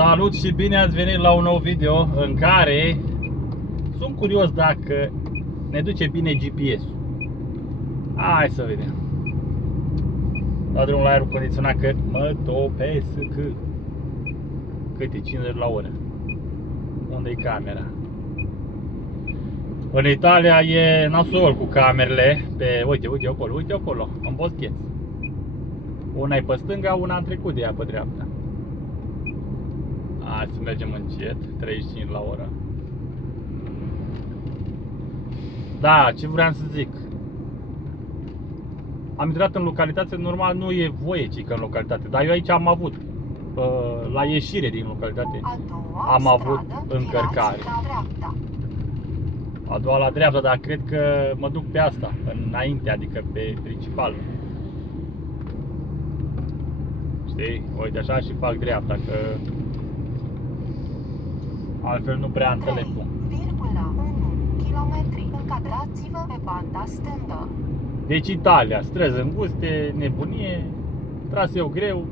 Salut și bine ați venit la un nou video în care sunt curios dacă ne duce bine GPS-ul. Hai să vedem. Dau drumul la aerul condiționat că mă topesc. Cât e? 50 la oră. Unde e camera? În Italia e nasol cu camerele pe, uite acolo, în boscheț. Una e pe stânga, una am trecut de ea pe dreapta. Hai să mergem încet, 35 la oră. Da, ce vreau să zic. Am intrat în localitate, normal nu e voie cică în localitate, dar eu aici am avut, la ieșire din localitate, am avut încărcare. A doua la dreapta, dar cred că mă duc pe asta, înainte, adică pe principal. Știi? Uite așa și fac dreapta, că altfel nu prea înțeleg cum. 3,1 km, încadrați-vă pe banda stângă. Deci Italia, străzi înguste, nebunie, traseu greu,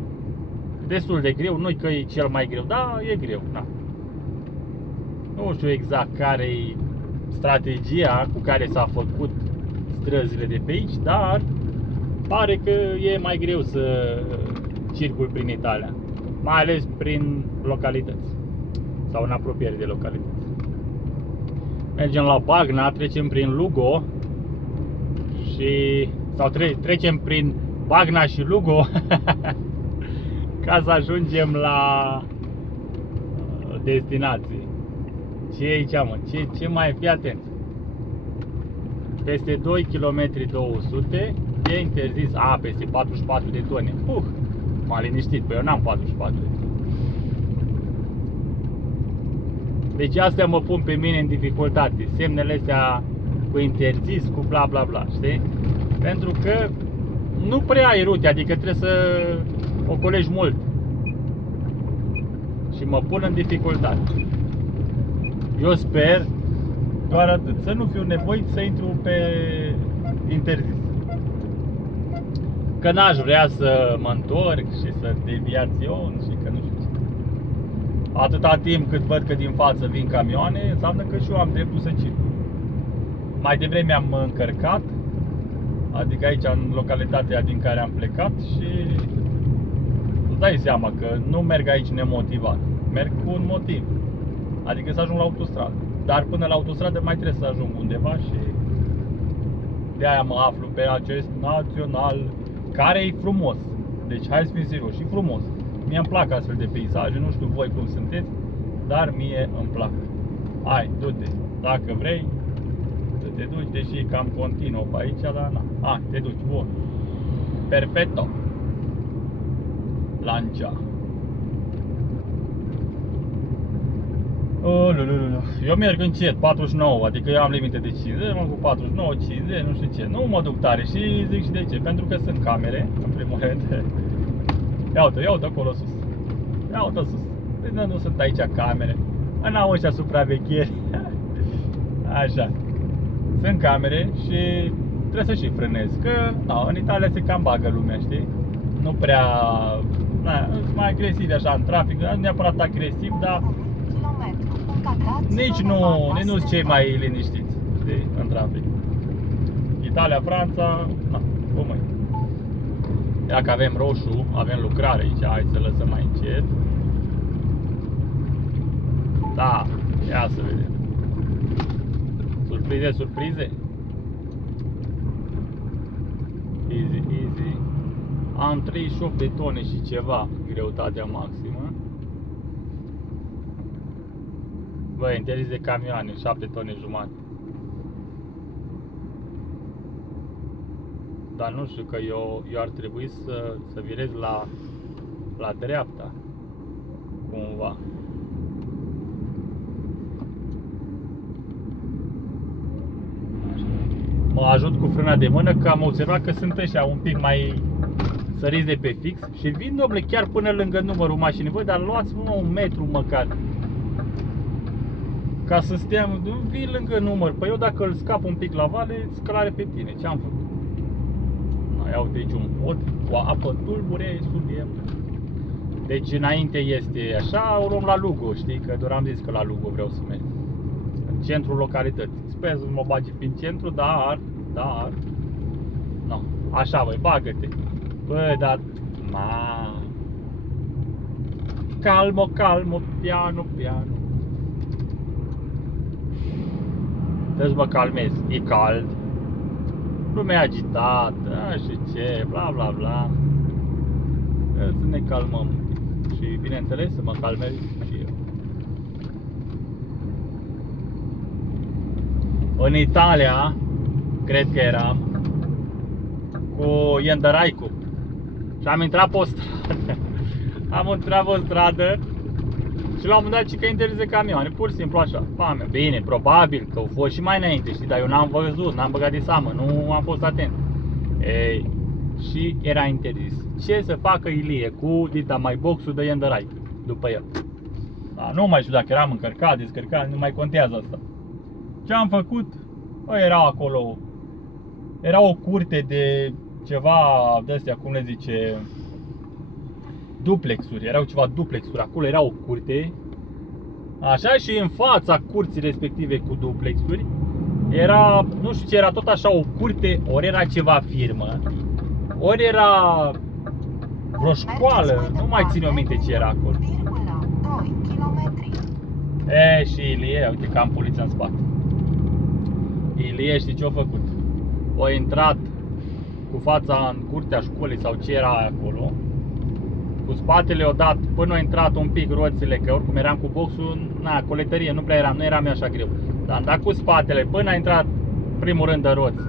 destul de greu, nu că e cel mai greu, dar e greu, na. Nu știu exact care e strategia cu care s-a făcut străzile de pe aici, dar pare că e mai greu să circul prin Italia, mai ales prin localități sau în apropiere de localități. Mergem la Bagna, trecem prin Lugo sau trecem prin Bagna și Lugo ca să ajungem la destinație. Ce e aici, mă? Ce mai fi atent? Peste 2 km 200 e interzis. Peste 44 de tone. M-a liniștit, eu n-am 44 de tone. Deci astea mă pun pe mine în dificultate. Semnele astea cu interzis, cu bla bla bla, știi? Pentru că nu prea ai rute, adică trebuie să ocolești mult. Și mă pun în dificultate. Eu sper doar atât, să nu fiu nevoit să intru pe interzis. Că n-aș vrea să mă întorc și să deviațion și că nu știu ce. Atâta timp cât văd că din față vin camioane, înseamnă că și eu am dreptul să circul. Mai devreme am încărcat, adică aici în localitatea din care am plecat, și îți dai seama că nu merg aici nemotivat, merg cu un motiv. Adică să ajung la autostradă. Dar până la autostradă mai trebuie să ajung undeva și de aia mă aflu pe acest național, care e frumos. Deci hai să fim serios, și frumos. Mie îmi plac astfel de peisaje, nu știu voi cum sunteți, dar mie îmi plac. Hai, du-te, dacă vrei să te duci, deși cam continuă pe aici, dar na. Hai, te duci, bun. Perfecto. Lancia. Eu merg încet, 49, adică eu am limite de 50, mă cu 49, 50, nu știu ce. Nu mă duc tare și zic și de ce, pentru că sunt camere, în primul rând. Ia uite acolo sus. Ia uite sus. Nu sunt aici camere. N-au ăștia supravecheri. Așa. Sunt camere și trebuie să și frânez, că în Italia se cam bagă lumea, știi? Nu prea, sunt mai agresivi așa în trafic, nu neapărat agresiv, dar nici nu sunt cei mai liniștiți, știi, în trafic. Italia, Franța, cum e? Dacă avem roșu, avem lucrare aici, hai să lăsăm mai încet. Da, ia să vedem. Surprize. Easy. Am 38 de tone și ceva greutatea maximă. Băi, interzis de camioane, 7 tone jumate. Dar nu știu, că eu ar trebui să virez la dreapta, cumva. Mă ajut cu frâna de mână, că am observat că sunt ăștia un pic mai săriți de pe fix și vin, domnule, chiar până lângă numărul mașinii. Voi, dar luați-vă un metru măcar, ca să stea, vii lângă număr. Păi eu dacă îl scap un pic la vale, scălare pe tine, ce-am făcut? Ia uite aici un pod cu apă tulbure sub el. Deci înainte este așa, o luăm la Lugo, știi? Că doar am zis că la Lugo vreau să merg. În centrul localității. Sper să mă bagi prin centru, dar... No, așa, băi, bagă-te. Bă, dar... Calmo, calmo, piano, piano. Trebuie să mă calmez. E cald. Lumea agitată, nu știu ce, bla bla bla. Trebuie să ne calmăm. Și bineînțeles să mă calmez și eu. În Italia, cred că eram, cu Iendaraicu. Și am intrat pe o stradă. Am intrat pe o stradă și la un moment dat zice că interzise camioane, pur și simplu așa. Bine, probabil că au fost și mai înainte, știi, dar eu n-am văzut, n-am băgat de seamă, nu am fost atent. Ei, și era interzis. Ce să facă Ilie cu dita mai boxul de Iendaraicu după el? Da, nu mai știu dacă eram încărcat, descărcat, nu mai contează asta. Ce am făcut? Bă, era acolo, era o curte de ceva de astea, cum le zice, duplexuri, erau ceva duplexuri, acolo era o curte. Așa, și în fața curții respective cu duplexuri era, nu știu ce era, tot așa o curte, ori era ceva firmă, ori era vreo școală, nu mai țin eu minte ce era acolo. 2 kilometri. Și Ilie, uite că am poliția în spate. Ilie, știi ce-a făcut? A intrat cu fața în curtea școlii sau ce era acolo. Cu spatele o dat până a intrat un pic roțile, că oricum eram cu boxul, na, coletărie, nu prea eram, nu eram așa greu. Dar am dat cu spatele până a intrat primul rând de roți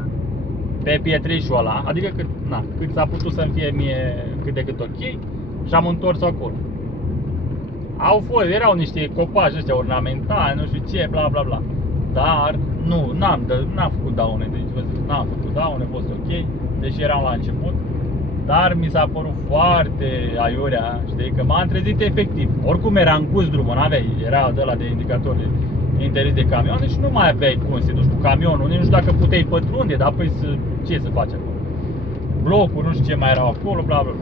pe pietrișul ăla, adică cât s-a putut să-mi fie mie cât de cât ok, și am întors acolo. Erau niște copaci ăștia ornamentali, nu știu ce, bla bla bla. Dar n-am făcut daune, deci vă zic, n-am făcut daune, a fost ok, deși eram la început. Dar mi s-a părut foarte aiurea, știi, că m-am trezit efectiv. Oricum era îngust drumul, n-aveai, era de ăla de indicator de interzis de camioane și nu mai aveai cum să te duci cu camionul, nici nu știu dacă puteai pătrunde, dar păi ce să faci acolo? Blocuri, nu știu ce mai erau acolo, bla bla.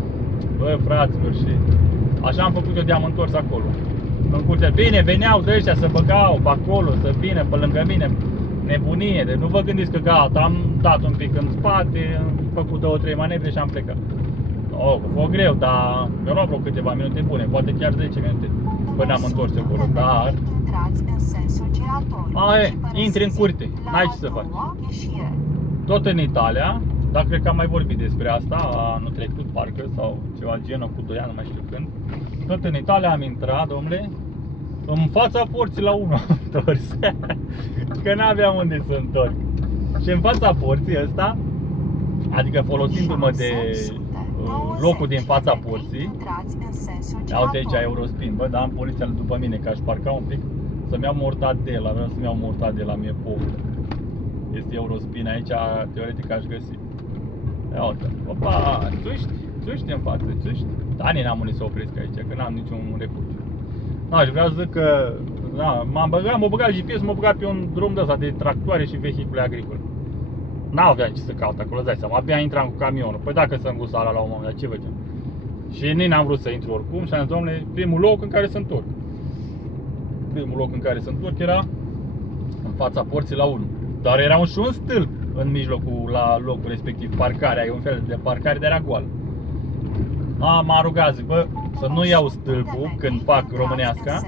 Bă, fraților, și așa am făcut eu de-am întors acolo. În curte, bine, veneau de ăștia să băgau pe acolo, să vină pe lângă mine, nebunie, deci nu vă gândiți că gata, am dat un pic în spate, am făcut 2-3 manevre și am plecat. Că fost greu, dar mi-a luat vreo câteva minute bune, poate chiar 10 minute până am întors acolo, dar... Intri în curte, n-ai ce să faci. Tot în Italia, dar cred că am mai vorbit despre asta anul trecut, parcă, sau ceva genul cu 2 ani, nu mai știu când. Tot în Italia am intrat, domnule, în fața porții la 1 am întors, că n-aveam unde să întorc. Și în fața porții ăsta, adică folosindu-mă de locul din fața porții, uite aici Eurospin, bă, dar am poliția după mine, că aș parca un pic să-mi iau mortadela, vreau să-mi iau mortadela, mie poftă. Este Eurospin aici, teoretic aș găsi. Ia uite, opa, țuști în față, țuști. Dar nici n-am unde să opresc aici, că n-am niciun refugiu. Și vreau să zic că m-am băgat GPS, m-am băgat pe un drum de ăsta de tractoare și vehicule agricole. N-aveam ce să caut acolo, îți dai seama, abia intram cu camionul. Păi dacă să îngust ala la un moment dat, ce făceam? Și nici n-am vrut să intru oricum și am zis, domnule, primul loc în care să întorc. Primul loc în care să întorc era în fața porții la 1. Dar era și un stâlp în mijlocul, la locul respectiv, parcarea, e un fel de parcare, dar era goală. M-a rugat, zic, bă, să nu iau stâlpul când fac românească.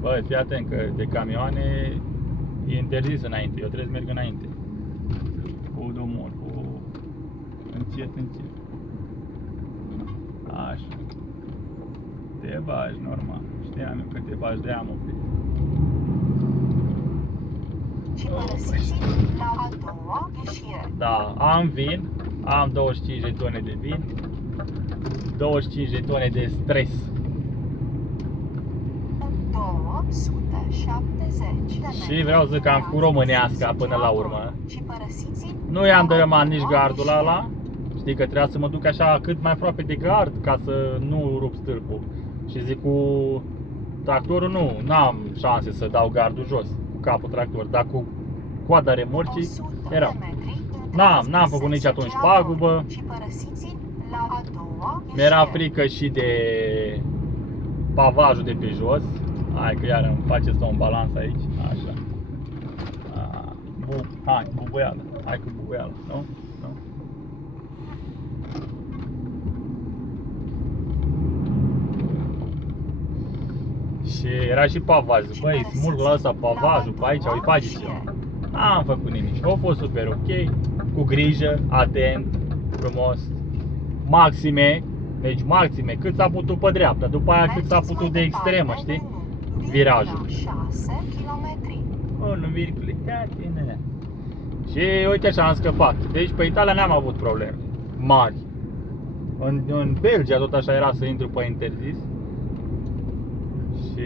Bă, fii atent că de camioane e interzis înainte, eu trebuie să merg înainte. Cu drumul, încet. Așa. Te bagi normal. Știam eu că te bagi, de-aia am oprit. Da, am vin, am 25 de tone de vin, 25 de tone de stres. 270. Și vreau să zic că am făcut românească până la urmă. Nu i-am dărâmat nici gardul ăla. Știi că trebuia să mă duc așa cât mai aproape de gard ca să nu rup stâlpul. Și zic, cu tractorul n-am șanse să dau gardul jos cu capul tractor, dar cu coada remorcii era. N-am făcut nici atunci pagubă. La a doua Mi-era ieșire. frică și de pavajul de pe jos. Hai că iar îmi face să un balans aici. Așa. Hai, bubuială. Hai cu bubuială, nu? Nu? Și era și pavaj. Băi, smulg la ăsta pavajul pe aici, îi face ceva. N-am făcut nimic. A fost super ok. Cu grijă, atent, frumos. Maxime. Deci maxime, cât s-a putut pe dreapta, după aia cât s-a putut de extremă, știi? Virajul. 6 km. 1,3. Și uite așa am scăpat. Deci pe Italia n-am avut probleme mari. În Belgia tot așa era să intru pe interzis. Și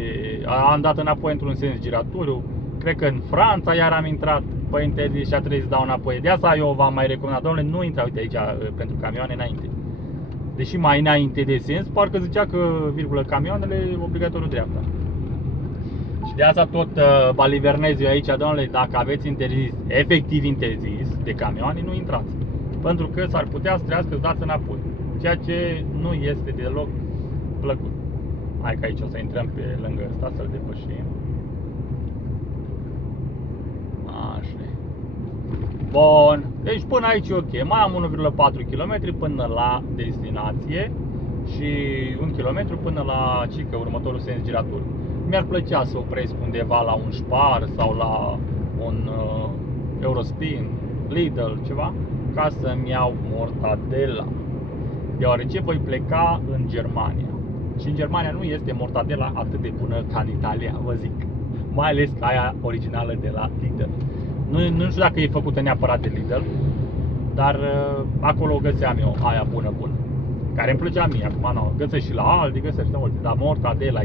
am dat înapoi într-un sens giratoriu. Cred că în Franța iar am intrat pe interzis și a trebuit să dau înapoi. De asta eu v-am mai recomandat, domnule, nu intra, uite aici pentru camioane înainte. Deși mai înainte de sens, parcă zicea că, virgulă, camioanele obligatoriu dreapta. Și de asta tot balivernez eu aici, domnule, dacă aveți interzis, efectiv interzis de camioane, nu intrați. Pentru că s-ar putea să trească să dați înapoi. Ceea ce nu este deloc plăcut. Hai că aici o să intrăm pe lângă ăsta, să-l depășim. Așa. Bun. Deci până aici e ok. Mai am 1,4 km până la destinație și 1 km până la Cică, următorul sens giratoriu. Mi-ar plăcea să opresc undeva la un Spar sau la un Eurospin, Lidl, ceva, ca să-mi iau mortadela. Deoarece voi pleca în Germania. Și în Germania nu este mortadela atât de bună ca în Italia, vă zic. Mai ales ca aia originală de la Lidl. Nu știu dacă e făcută neapărat de Lidl, dar acolo găseam eu aia bună. Care îmi plăcea mie, acum nu, găsesc și la Aldi, găsesc și la multe, dar mortadela